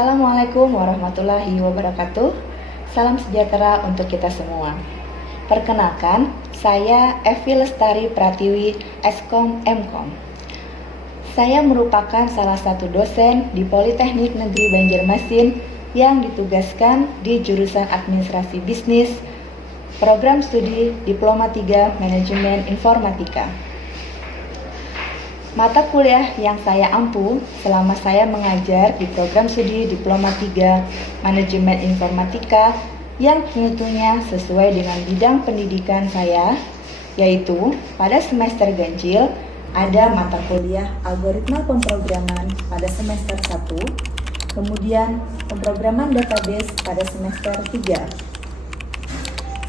Assalamualaikum warahmatullahi wabarakatuh. Salam sejahtera untuk kita semua. Perkenalkan, saya Evi Lestari Pratiwi, Eskom Mkom. Saya merupakan salah satu dosen di Politeknik Negeri Banjarmasin yang ditugaskan di jurusan Administrasi Bisnis, Program Studi Diploma 3 Manajemen Informatika. Mata kuliah yang saya ampu selama saya mengajar di program studi Diploma 3 Manajemen Informatika yang tentunya sesuai dengan bidang pendidikan saya, yaitu pada semester ganjil ada mata kuliah Algoritma Pemrograman pada semester 1, kemudian Pemrograman Database pada semester 3.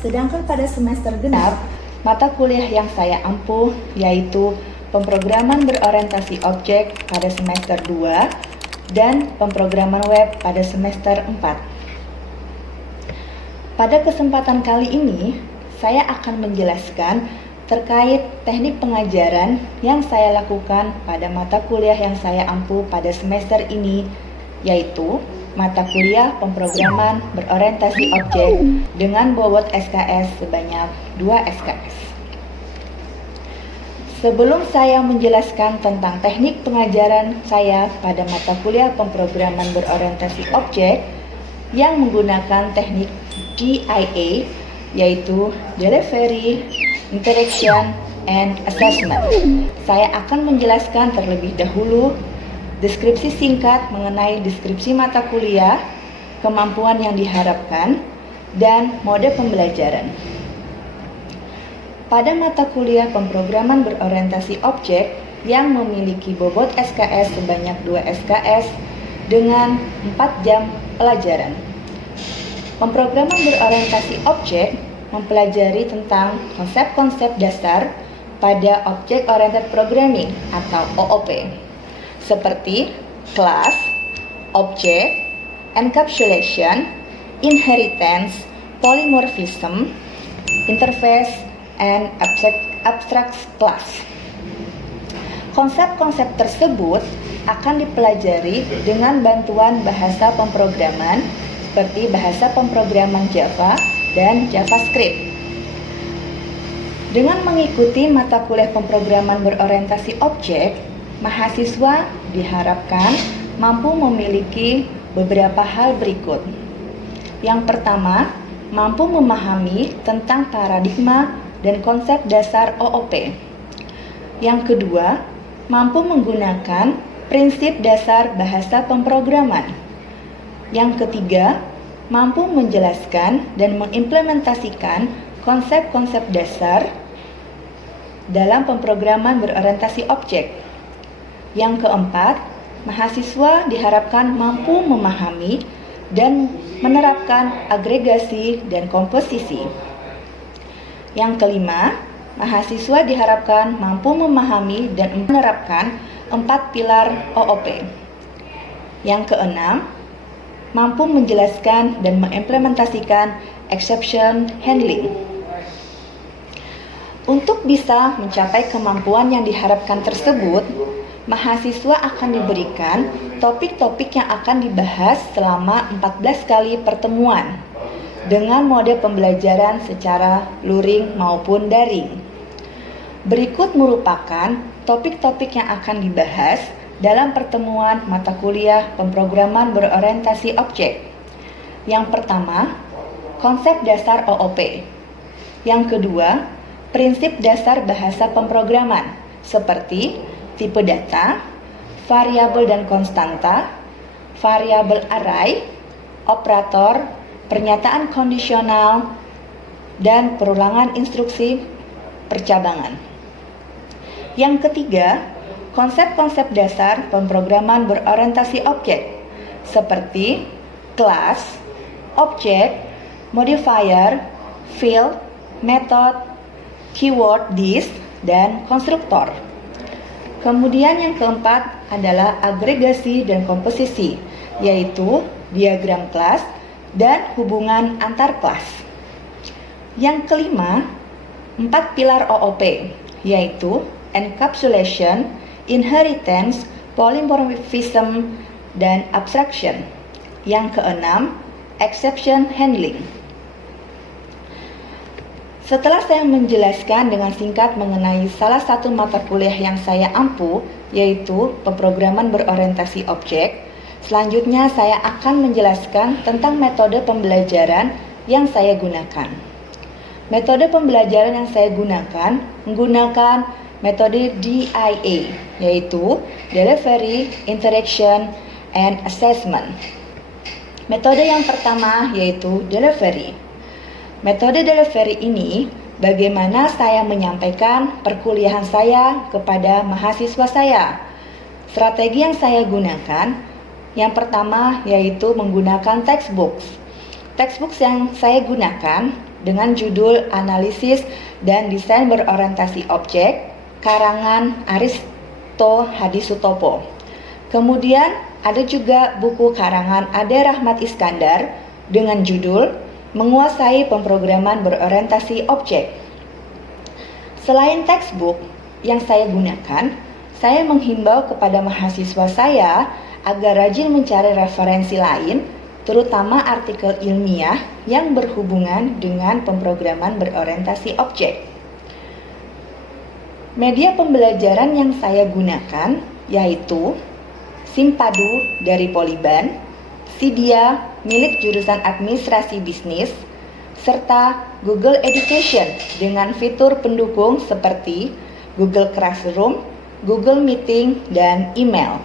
Sedangkan pada semester genap, mata kuliah yang saya ampu yaitu Pemrograman berorientasi objek pada semester 2 dan Pemrograman web pada semester 4. Pada kesempatan kali ini, saya akan menjelaskan terkait teknik pengajaran yang saya lakukan pada mata kuliah yang saya ampu pada semester ini, yaitu mata kuliah Pemrograman berorientasi objek dengan bobot SKS sebanyak 2 SKS. Sebelum saya menjelaskan tentang teknik pengajaran saya pada mata kuliah Pemrograman berorientasi objek yang menggunakan teknik DIA, yaitu Delivery, Interaction, and Assessment, saya akan menjelaskan terlebih dahulu deskripsi singkat mengenai deskripsi mata kuliah, kemampuan yang diharapkan, dan mode pembelajaran. Pada mata kuliah Pemrograman berorientasi objek yang memiliki bobot SKS sebanyak 2 SKS dengan 4 jam pelajaran. Pemrograman berorientasi objek mempelajari tentang konsep-konsep dasar pada Object Oriented Programming atau OOP, seperti class, object, encapsulation, inheritance, polymorphism, interface, and abstract class. Konsep-konsep tersebut akan dipelajari dengan bantuan bahasa pemrograman seperti bahasa pemrograman Java dan JavaScript. Dengan mengikuti mata kuliah pemrograman berorientasi objek, mahasiswa diharapkan mampu memiliki beberapa hal berikut. Yang pertama, mampu memahami tentang paradigma dan konsep dasar OOP. Yang kedua, mampu menggunakan prinsip dasar bahasa pemrograman. Yang ketiga, mampu menjelaskan dan mengimplementasikan konsep-konsep dasar dalam pemrograman berorientasi objek. Yang keempat, mahasiswa diharapkan mampu memahami dan menerapkan agregasi dan komposisi. Yang kelima, mahasiswa diharapkan mampu memahami dan menerapkan 4 pilar OOP. Yang keenam, mampu menjelaskan dan mengimplementasikan exception handling. Untuk bisa mencapai kemampuan yang diharapkan tersebut, mahasiswa akan diberikan topik-topik yang akan dibahas selama 14 kali pertemuan dengan mode pembelajaran secara luring maupun daring. Berikut merupakan topik-topik yang akan dibahas dalam pertemuan mata kuliah Pemrograman berorientasi objek. Yang pertama, konsep dasar OOP. Yang kedua, prinsip dasar bahasa pemrograman seperti tipe data, variabel dan konstanta, variabel array, operator, pernyataan kondisional, dan perulangan instruksi percabangan. Yang ketiga, konsep-konsep dasar pemrograman berorientasi objek seperti kelas, objek, modifier, field, method, keyword, disk, dan konstruktor. Kemudian yang keempat adalah agregasi dan komposisi, yaitu diagram kelas dan hubungan antar kelas. Yang kelima, 4 pilar OOP, yaitu encapsulation, inheritance, polymorphism, dan abstraction. Yang keenam, exception handling. Setelah saya menjelaskan dengan singkat mengenai salah satu mata kuliah yang saya ampu, yaitu pemrograman berorientasi objek, selanjutnya saya akan menjelaskan tentang metode pembelajaran yang saya gunakan. Metode pembelajaran yang saya gunakan menggunakan metode DIA, yaitu Delivery, Interaction, and Assessment. Metode yang pertama yaitu Delivery. Metode delivery ini bagaimana saya menyampaikan perkuliahan saya kepada mahasiswa saya. Strategi yang saya gunakan yang pertama yaitu menggunakan textbooks. Textbooks yang saya gunakan dengan judul Analisis dan Desain Berorientasi Objek karangan Aristo Hadisutopo. Kemudian ada juga buku karangan Ade Rahmat Iskandar dengan judul Menguasai Pemrograman Berorientasi Objek. Selain textbook yang saya gunakan, saya menghimbau kepada mahasiswa saya agar rajin mencari referensi lain, terutama artikel ilmiah yang berhubungan dengan pemrograman berorientasi objek. Media pembelajaran yang saya gunakan yaitu Simpadu dari Polyban, Cydia milik jurusan Administrasi Bisnis, serta Google Education dengan fitur pendukung seperti Google Classroom, Google Meeting, dan email.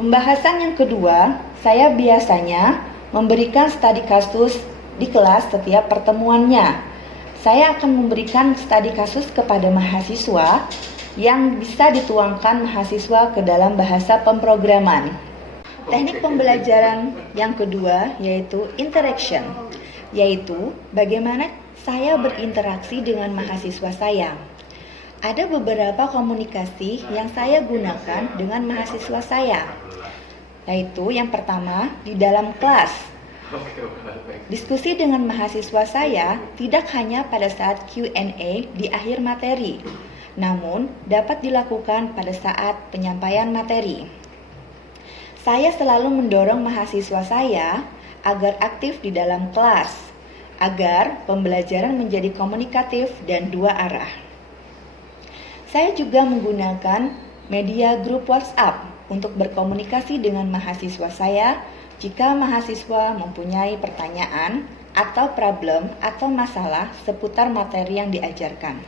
Pembahasan yang kedua, saya biasanya memberikan studi kasus di kelas setiap pertemuannya. Saya akan memberikan studi kasus kepada mahasiswa yang bisa dituangkan mahasiswa ke dalam bahasa pemrograman. Teknik pembelajaran yang kedua yaitu interaction, yaitu bagaimana saya berinteraksi dengan mahasiswa saya. Ada beberapa komunikasi yang saya gunakan dengan mahasiswa saya, yaitu yang pertama di dalam kelas. Diskusi dengan mahasiswa saya tidak hanya pada saat Q&A di akhir materi, namun dapat dilakukan pada saat penyampaian materi. Saya selalu mendorong mahasiswa saya agar aktif di dalam kelas, agar pembelajaran menjadi komunikatif dan dua arah. Saya juga menggunakan media grup WhatsApp untuk berkomunikasi dengan mahasiswa saya jika mahasiswa mempunyai pertanyaan atau problem atau masalah seputar materi yang diajarkan.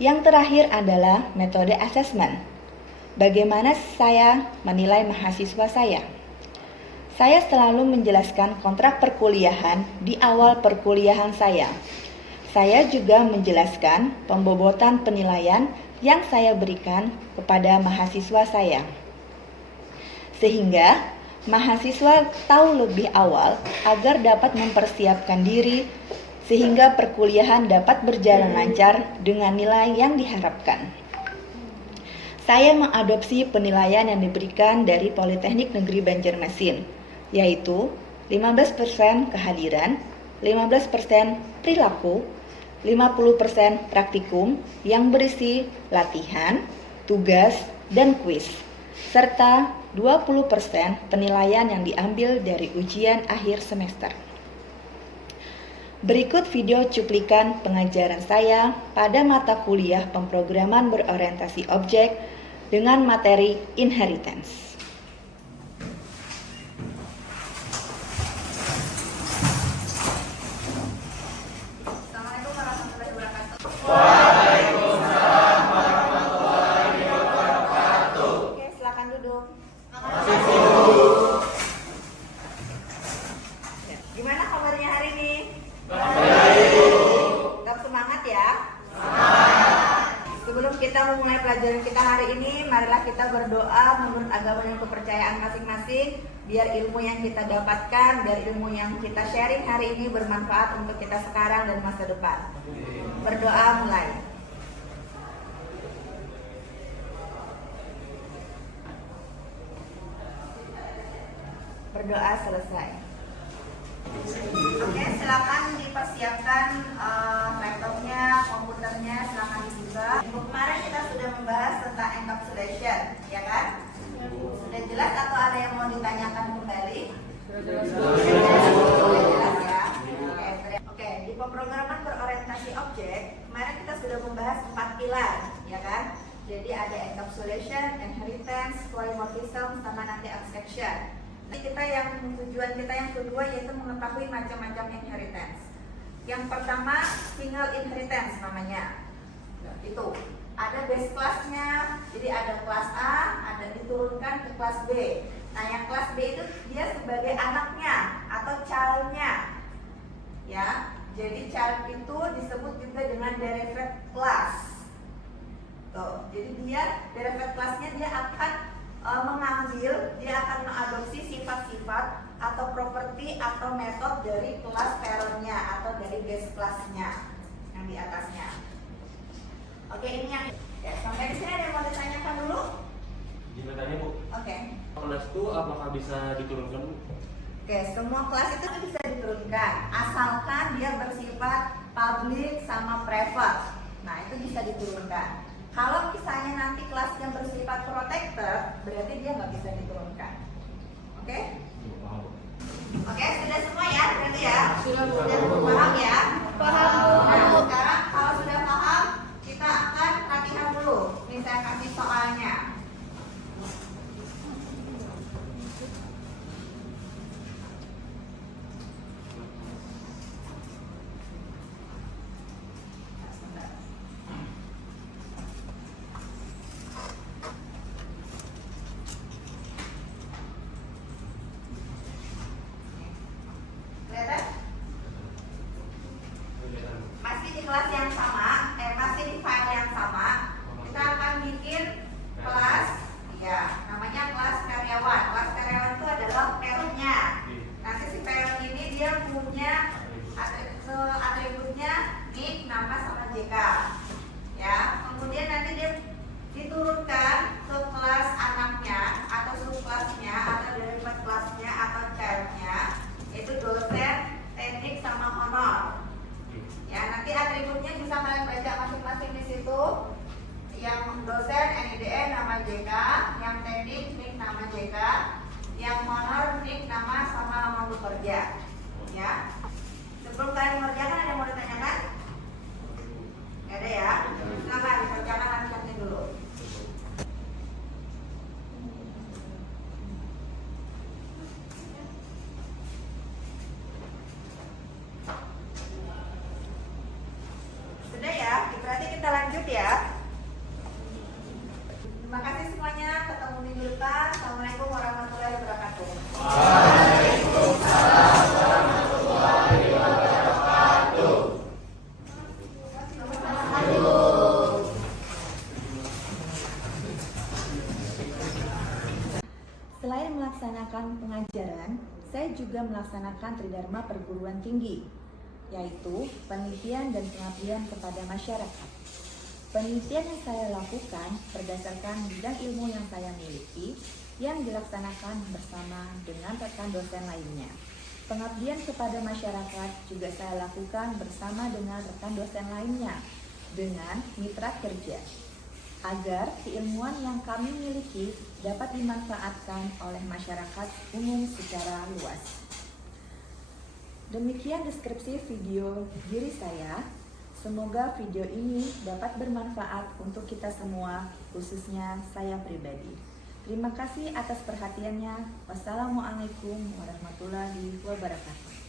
Yang terakhir adalah metode assessment. Bagaimana saya menilai mahasiswa saya? Saya selalu menjelaskan kontrak perkuliahan di awal perkuliahan saya. Saya juga menjelaskan pembobotan penilaian yang saya berikan kepada mahasiswa saya. Sehingga mahasiswa tahu lebih awal agar dapat mempersiapkan diri sehingga perkuliahan dapat berjalan lancar dengan nilai yang diharapkan. Saya mengadopsi penilaian yang diberikan dari Politeknik Negeri Banjarmasin, yaitu 15% kehadiran, 15% perilaku, 50% praktikum yang berisi latihan, tugas, dan kuis, serta 20% penilaian yang diambil dari ujian akhir semester. Berikut video cuplikan pengajaran saya pada mata kuliah pemrograman berorientasi objek dengan materi inheritance. Assalamualaikum warahmatullahi wabarakatuh. Waalaikumsalam warahmatullahi wabarakatuh. Oke, silakan duduk. Gimana kabarnya hari ini? Baik. Tetap semangat ya. Sebelum kita memulai pelajaran kita hari ini, marilah kita berdoa menurut agama dan kepercayaan masing-masing, biar ilmu yang kita dapatkan, biar ilmu yang kita sharing hari ini bermanfaat untuk kita sekarang dan masa depan. Berdoa mulai. Berdoa selesai. Oke, silakan dipersiapkan laptopnya, komputernya, silakan dibuka. Minggu kemarin kita sudah membahas tentang encapsulation, ya kan? Sudah jelas Jadi ada encapsulation, inheritance, polymorphism, sama nanti abstraction. Nanti tujuan kita yang kedua yaitu mengetahui macam-macam inheritance. Yang pertama single inheritance namanya. Itu ada base kelasnya, jadi ada kelas A, ada diturunkan ke kelas B. Nah yang kelas B itu dia sebagai anaknya atau childnya, ya. Jadi child itu disebut juga dengan derived class. Tuh, jadi dia derived classnya dia akan mengambil, dia akan mengadopsi sifat-sifat atau properti atau metode dari kelas parentnya atau dari base kelasnya yang di atasnya. Oke, ini yang ya, sampai di sini ada yang mau ditanyakan dulu? Jika tanya Bu, Oke. kelas itu apakah bisa diturunkan Bu? Oke, semua kelas itu bisa diturunkan asalkan dia bersifat public sama private. Nah, itu bisa diturunkan. Kalau misalnya nanti kelasnya bersifat protected, berarti dia nggak bisa diturunkan. Oke? Paham Bu. Oke, sudah semua ya berarti ya? Sudah, Bu. Paham ya? Paham, Bu. Nah, sekarang kalau sudah paham, kita akan latihan dulu. Ini saya kasih soalnya. Kelihatan? Masih di kelas yang sama, masih di file yang sama. Kita akan bikin kelas, ya, namanya kelas karyawan. Kelas karyawan itu adalah parentnya. Nanti si parent ini dia punya atributnya nick, nama, sama JK. Ya, kemudian nanti dia diturunkan ke kelas anaknya atau subkelasnya atau derivative kelasnya atau childnya, itu dosen, teknik, sama honor. Ya, nanti atributnya bisa kalian baca masing-masing di situ. Yang dosen NIDN nama JK, yang teknik nick nama JK, yang honor nick nama sama nama bekerja. Ya. Sebelum kalian mengerjakan ada yang mau ditanyakan? Gak ada ya? Silakan dikerjakan latihannya dulu. Sudah ya? Berarti kita lanjut ya. Terima kasih semuanya. Ketemu minggu depan. Assalamualaikum warahmatullahi wabarakatuh. Selain melaksanakan pengajaran, saya juga melaksanakan Tridharma Perguruan Tinggi, yaitu penelitian dan pengabdian kepada masyarakat. Penelitian yang saya lakukan berdasarkan bidang ilmu yang saya miliki yang dilaksanakan bersama dengan rekan dosen lainnya. Pengabdian kepada masyarakat juga saya lakukan bersama dengan rekan dosen lainnya dengan mitra kerja, agar keilmuan yang kami miliki dapat dimanfaatkan oleh masyarakat umum secara luas. Demikian deskripsi video diri saya. Semoga video ini dapat bermanfaat untuk kita semua, khususnya saya pribadi. Terima kasih atas perhatiannya. Wassalamualaikum warahmatullahi wabarakatuh.